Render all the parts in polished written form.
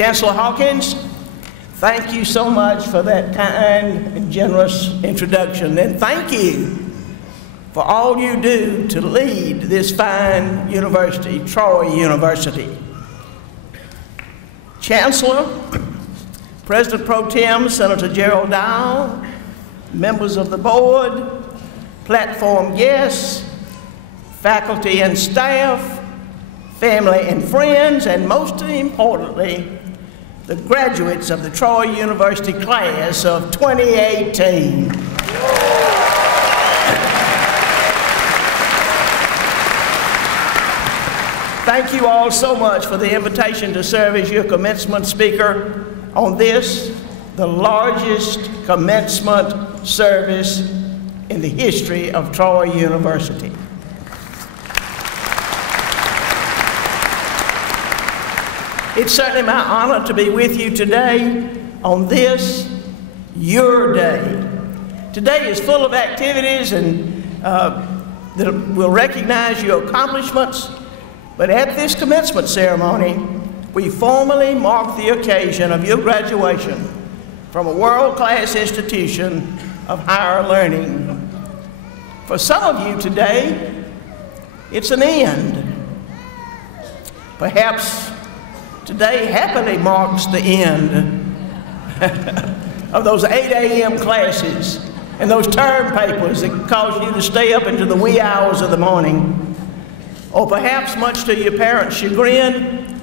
Chancellor Hawkins, thank you so much for that kind and generous introduction, and thank you for all you do to lead this fine university, Troy University. Chancellor, President Pro Tem Senator Gerald Dowell, members of the board, platform guests, faculty and staff, family and friends, and most importantly, the graduates of the Troy University class of 2018. Thank you all so much for the invitation to serve as your commencement speaker on this, the largest commencement service in the history of Troy University. It's certainly my honor to be with you today on this, your day. Today is full of activities and that will recognize your accomplishments, but at this commencement ceremony, we formally mark the occasion of your graduation from a world-class institution of higher learning. For some of you today, it's an end. Perhaps today happily marks the end of those 8 a.m. classes and those term papers that cause you to stay up into the wee hours of the morning. Or perhaps, much to your parents' chagrin,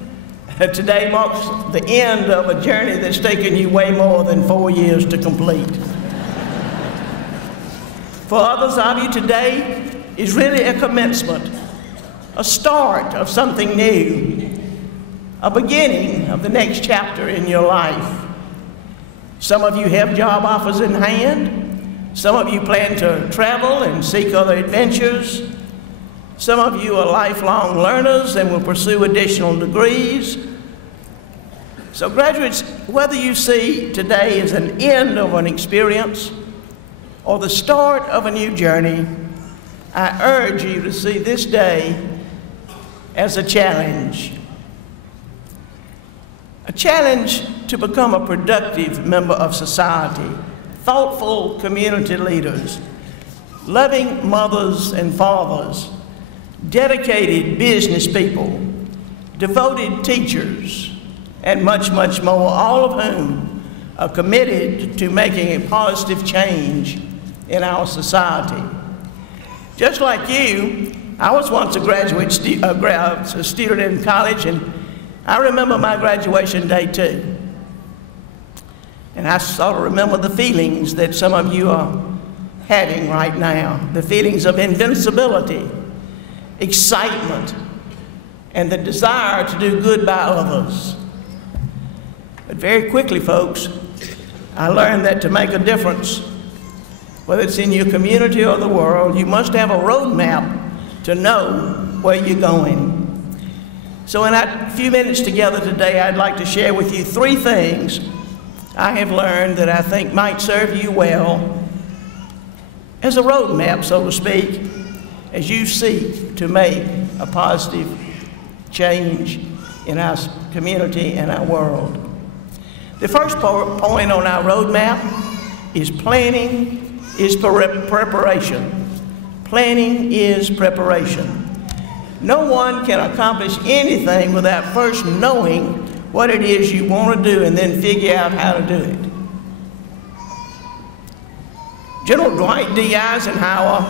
today marks the end of a journey that's taken you way more than 4 years to complete. For others of you, today is really a commencement, a start of something new, a beginning of the next chapter in your life. Some of you have job offers in hand. Some of you plan to travel and seek other adventures. Some of you are lifelong learners and will pursue additional degrees. So graduates, whether you see today as an end of an experience or the start of a new journey, I urge you to see this day as a challenge. A challenge to become a productive member of society, thoughtful community leaders, loving mothers and fathers, dedicated business people, devoted teachers, and much, much more, all of whom are committed to making a positive change in our society. Just like you, I was once a graduate student in college, and I remember my graduation day too. And I sort of remember the feelings that some of you are having right now, the feelings of invincibility, excitement, and the desire to do good by others. But very quickly, folks, I learned that to make a difference, whether it's in your community or the world, you must have a roadmap to know where you're going. So in our few minutes together today, I'd like to share with you 3 things I have learned that I think might serve you well as a roadmap, so to speak, as you seek to make a positive change in our community and our world. The first point on our roadmap is planning is preparation. Planning is preparation. No one can accomplish anything without first knowing what it is you want to do and then figure out how to do it. General Dwight D. Eisenhower,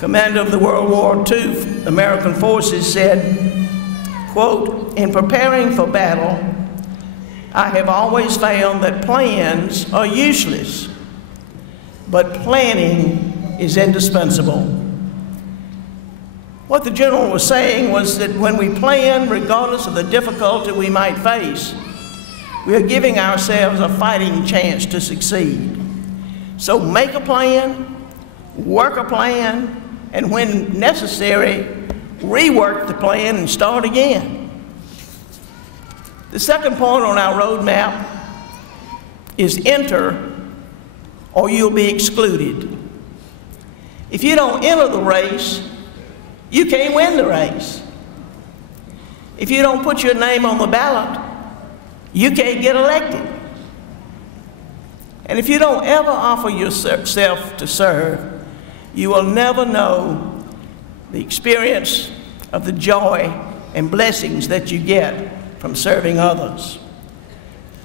commander of the World War II American forces, said, quote, "In preparing for battle, I have always found that plans are useless, but planning is indispensable." What the general was saying was that when we plan, regardless of the difficulty we might face, we are giving ourselves a fighting chance to succeed. So make a plan, work a plan, and when necessary, rework the plan and start again. The second point on our roadmap is enter or you'll be excluded. If you don't enter the race, you can't win the race. If you don't put your name on the ballot, you can't get elected. And if you don't ever offer yourself to serve, you will never know the experience of the joy and blessings that you get from serving others.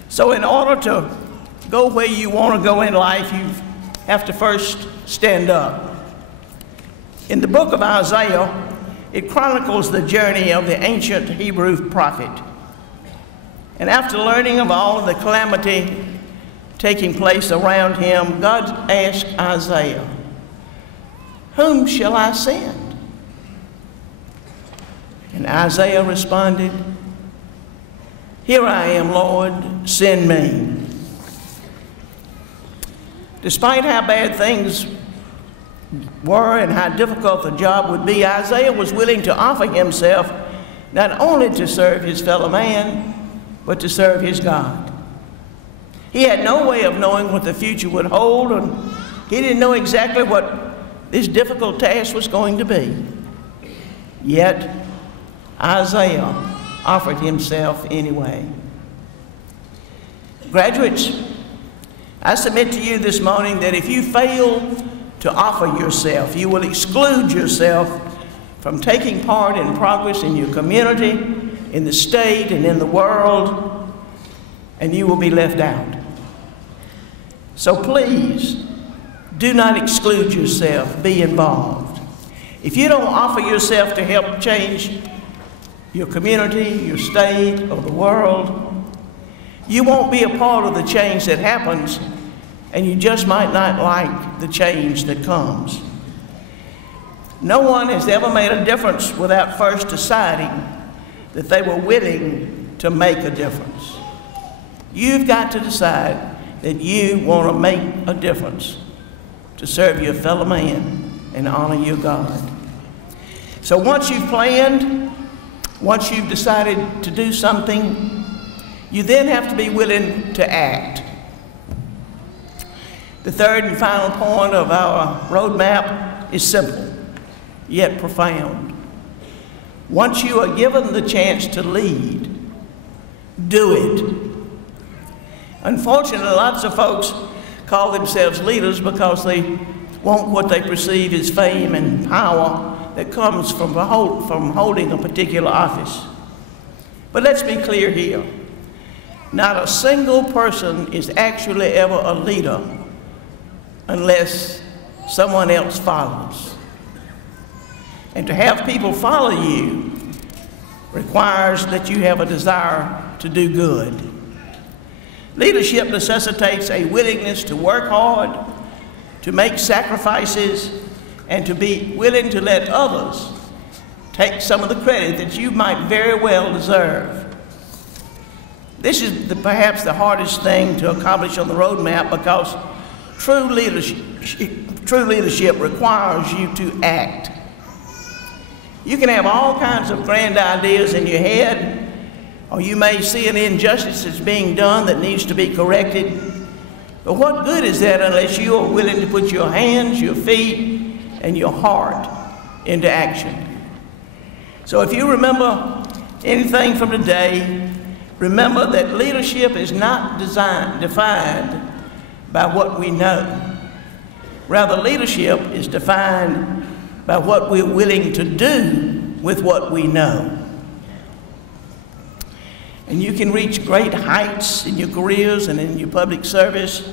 So in order to go where you want to go in life, you have to first stand up. In the book of Isaiah, it chronicles the journey of the ancient Hebrew prophet. And after learning of all of the calamity taking place around him, God asked Isaiah, "Whom shall I send?" And Isaiah responded, "Here I am, Lord, send me." Despite how bad things were and how difficult the job would be, Isaiah was willing to offer himself not only to serve his fellow man, but to serve his God. He had no way of knowing what the future would hold, and he didn't know exactly what this difficult task was going to be. Yet, Isaiah offered himself anyway. Graduates, I submit to you this morning that if you fail to offer yourself, you will exclude yourself from taking part in progress in your community, in the state, and in the world, and you will be left out. So please, do not exclude yourself. Be involved. If you don't offer yourself to help change your community, your state, or the world, you won't be a part of the change that happens, and you just might not like the change that comes. No one has ever made a difference without first deciding that they were willing to make a difference. You've got to decide that you want to make a difference to serve your fellow man and honor your God. So once you've planned, once you've decided to do something, you then have to be willing to act. The third and final point of our roadmap is simple, yet profound. Once you are given the chance to lead, do it. Unfortunately, lots of folks call themselves leaders because they want what they perceive as fame and power that comes from holding a particular office. But let's be clear here. Not a single person is actually ever a leader unless someone else follows. And to have people follow you requires that you have a desire to do good. Leadership necessitates a willingness to work hard, to make sacrifices, and to be willing to let others take some of the credit that you might very well deserve. This is perhaps the hardest thing to accomplish on the roadmap because true leadership requires you to act. You can have all kinds of grand ideas in your head, or you may see an injustice that's being done that needs to be corrected. But what good is that unless you are willing to put your hands, your feet, and your heart into action? So if you remember anything from today, remember that leadership is not defined by what we know. Rather, leadership is defined by what we're willing to do with what we know. And you can reach great heights in your careers and in your public service.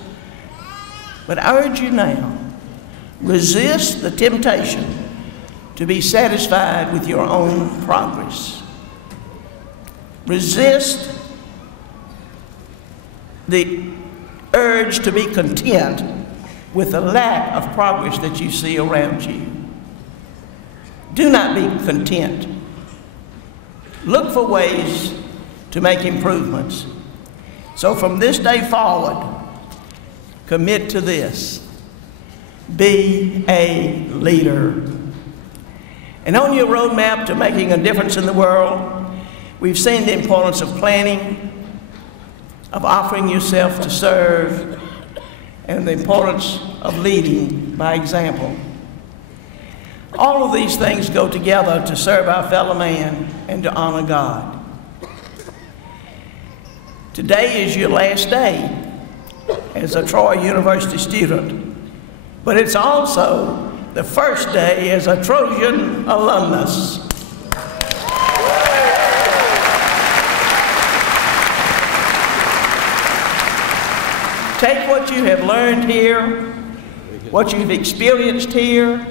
But I urge you now, resist the temptation to be satisfied with your own progress. Resist the urge to be content with the lack of progress that you see around you. Do not be content. Look for ways to make improvements. So from this day forward, commit to this. Be a leader. And on your roadmap to making a difference in the world, we've seen the importance of planning, of offering yourself to serve, and the importance of leading by example. All of these things go together to serve our fellow man and to honor God. Today is your last day as a Troy University student, but it's also the first day as a Trojan alumnus. Take what you have learned here, what you've experienced here,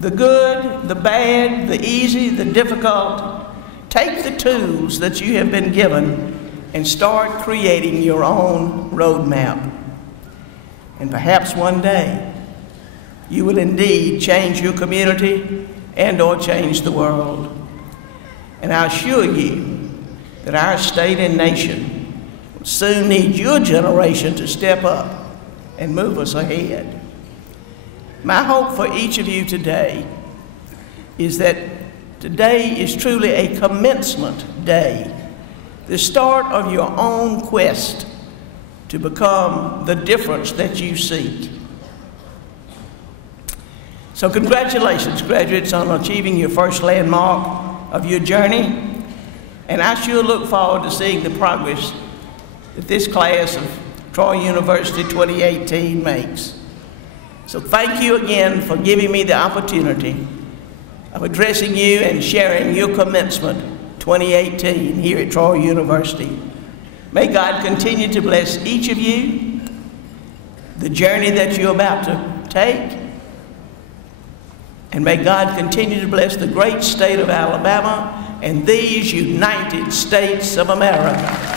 the good, the bad, the easy, the difficult. Take the tools that you have been given and start creating your own roadmap. And perhaps one day, you will indeed change your community and/or change the world. And I assure you that our state and nation will soon need your generation to step up and move us ahead. My hope for each of you today is that today is truly a commencement day, the start of your own quest to become the difference that you seek. So congratulations, graduates, on achieving your first landmark of your journey. And I sure look forward to seeing the progress that this class of Troy University 2018 makes. So thank you again for giving me the opportunity of addressing you and sharing your commencement 2018 here at Troy University. May God continue to bless each of you, the journey that you're about to take, and may God continue to bless the great state of Alabama and these United States of America.